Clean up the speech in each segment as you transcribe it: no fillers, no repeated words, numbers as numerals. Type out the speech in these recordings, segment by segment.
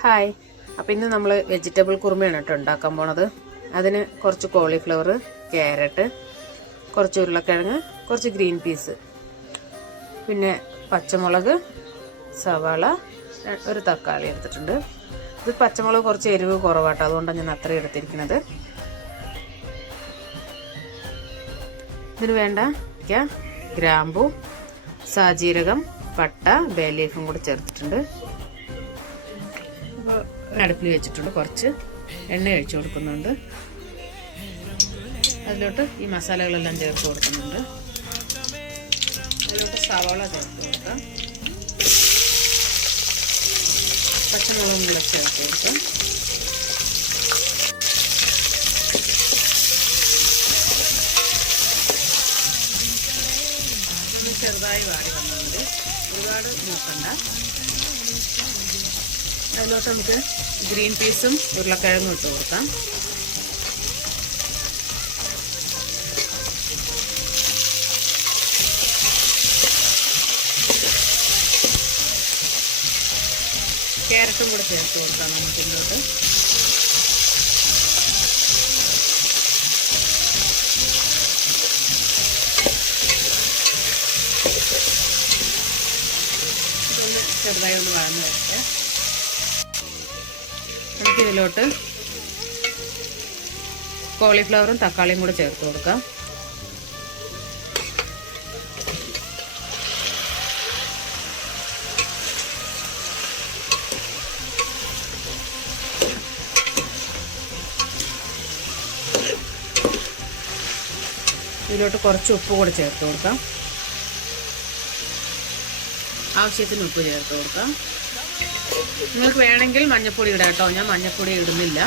Hi. അപ്പോൾ ഇന്ന് നമ്മൾ വെജിറ്റബിൾ കുറുമയാണ് കേട്ടോ ഉണ്ടാക്കാൻ പോണത്. അതിന് കുറച്ച് കോളിഫ്ലവർ, ക്യാരറ്റ്, കുറച്ച് ഉരുളക്കിഴങ്ങ്, കുറച്ച് ഗ്രീൻ പീസ്, പിന്നെ പച്ചമുളക്, സവാള, ഒരു തക്കാളി എടുത്തിട്ടുണ്ട്. ഇത് പച്ചമുളക് കുറച്ച് എരിവ് കുറവാട്ടോ, അതുകൊണ്ടാണ് ഞാൻ അത്രയും എടുത്തിരിക്കുന്നത്. ഇതിന് വേണ്ട ഗ്രാമ്പു, സാജീരകം, പട്ട, ബേ ലീഫും കൂടി ചേർത്തിട്ടുണ്ട്. അപ്പോൾ അടുപ്പിൽ വെച്ചിട്ടുണ്ട്. കുറച്ച് എണ്ണ ഒഴിച്ചു കൊടുക്കുന്നുണ്ട്. അതിലോട്ട് ഈ മസാലകളെല്ലാം ചേർത്ത് കൊടുക്കുന്നുണ്ട്. അതിലോട്ട് സവാള ചേർത്ത് കൊടുക്കാം. പച്ചമുളകും കൂടെ ചേർത്ത് കൊടുക്കാം. ചെറുതായി വാടി വന്നുണ്ട്, ഒരുപാട് നോക്കണ്ട. അതിലോട്ട് നമുക്ക് ഗ്രീൻ പീസും ഉരുളക്കിഴങ്ങും ഇട്ട് കൊടുക്കാം. ക്യാരറ്റും കൂടെ ചേർത്ത് കൊടുക്കാം നമുക്ക് ഇതിലോട്ട്. ഇതൊന്ന് ചെറുതായി ഒന്ന് വഴന്ന് വരട്ടെ. നമുക്കിതിലോട്ട് കോളിഫ്ലവറും തക്കാളിയും കൂടെ ചേർത്ത് കൊടുക്കാം. ഇതിലോട്ട് കുറച്ച് ഉപ്പ് കൂടെ ചേർത്ത് കൊടുക്കാം. ആവശ്യത്തിന് ഉപ്പ് ചേർത്ത് കൊടുക്കാം. നിങ്ങൾക്ക് വേണമെങ്കിൽ മഞ്ഞൾപ്പൊടി ഇടാം കേട്ടോ, ഞാൻ മഞ്ഞൾപ്പൊടി ഇടുന്നില്ല.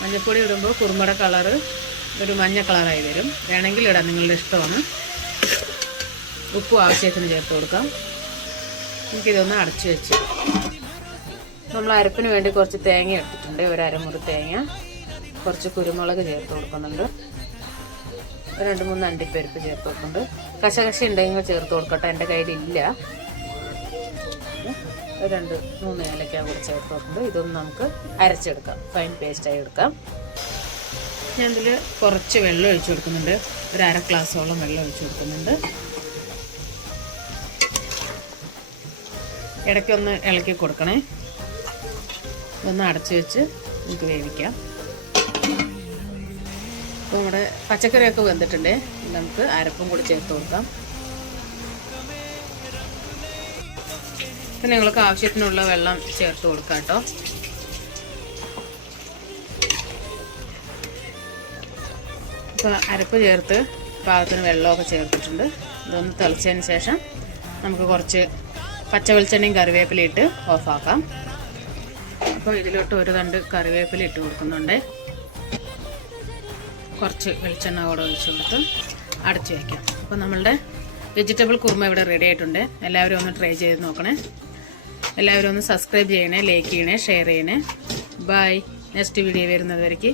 മഞ്ഞൾപ്പൊടി ഇടുമ്പോൾ കുറുമയുടെ കളറ് ഒരു മഞ്ഞ കളറായി വരും. വേണമെങ്കിൽ ഇടാം, നിങ്ങളുടെ ഇഷ്ടമാണ്. ഉപ്പും ആവശ്യത്തിന് ചേർത്ത് കൊടുക്കാം. എനിക്കിതൊന്ന് അടച്ചു വെച്ച് നമ്മൾ അരപ്പിന് വേണ്ടി കുറച്ച് തേങ്ങ എടുത്തിട്ടുണ്ട്. ഒരു അരമുറി തേങ്ങ, കുറച്ച് കുരുമുളക് ചേർത്ത് കൊടുക്കുന്നുണ്ട്. 2-3 അണ്ടിപ്പരിപ്പ് ചേർത്ത് കൊടുക്കുന്നുണ്ട്. കശകശ ഉണ്ടെങ്കിൽ ചേർത്ത് കൊടുക്കട്ടെ, എൻ്റെ കയ്യിലില്ല. 2-3 ഏലക്ക കൂടി ചേർത്ത് കൊടുക്കുന്നുണ്ട്. ഇതൊന്ന് നമുക്ക് അരച്ചെടുക്കാം, ഫൈൻ പേസ്റ്റായി എടുക്കാം. ഞാൻ ഇതിൽ കുറച്ച് വെള്ളം ഒഴിച്ചു കൊടുക്കുന്നുണ്ട്. ഒരു അര ഗ്ലാസോളം വെള്ളം ഒഴിച്ചു കൊടുക്കുന്നുണ്ട്. ഇടയ്ക്കൊന്ന് ഇളക്കി കൊടുക്കണേ. ഇതൊന്ന് അടച്ചു വെച്ച് നമുക്ക് വേവിക്കാം. അപ്പോൾ നമ്മുടെ പച്ചക്കറിയൊക്കെ വെന്തിട്ടുണ്ട്. നമുക്ക് അരപ്പും കൂടി ചേർത്ത് കൊടുക്കാം. പിന്നെ നിങ്ങൾക്ക് ആവശ്യത്തിനുള്ള വെള്ളം ചേർത്ത് കൊടുക്കാം കേട്ടോ. ഇപ്പോൾ അരപ്പ് ചേർത്ത് പാകത്തിന് വെള്ളമൊക്കെ ചേർത്തിട്ടുണ്ട്. ഇതൊന്ന് തിളച്ചതിന് ശേഷം നമുക്ക് കുറച്ച് പച്ച വെളിച്ചെണ്ണയും കറിവേപ്പിലയും ഇട്ട് ഓഫാക്കാം. അപ്പോൾ ഇതിലോട്ട് ഒരു തണ്ട് കറിവേപ്പില ഇട്ട് കൊടുക്കുന്നുണ്ട്. കുറച്ച് വെളിച്ചെണ്ണ കൂടെ ഒഴിച്ച് കൊടുത്ത് അടച്ചു വയ്ക്കാം. അപ്പോൾ നമ്മളുടെ വെജിറ്റബിൾ കുറുമ ഇവിടെ റെഡി ആയിട്ടുണ്ട്. എല്ലാവരും ഒന്ന് ട്രൈ ചെയ്ത് നോക്കണേ. എല്ലാവരും ഒന്ന് സബ്സ്ക്രൈബ് ചെയ്യണേ, ലൈക്ക് ചെയ്യണേ, ഷെയർ ചെയ്യണേ. ബൈ. നെക്സ്റ്റ് വീഡിയോ വരുന്നത് വരയ്ക്ക്.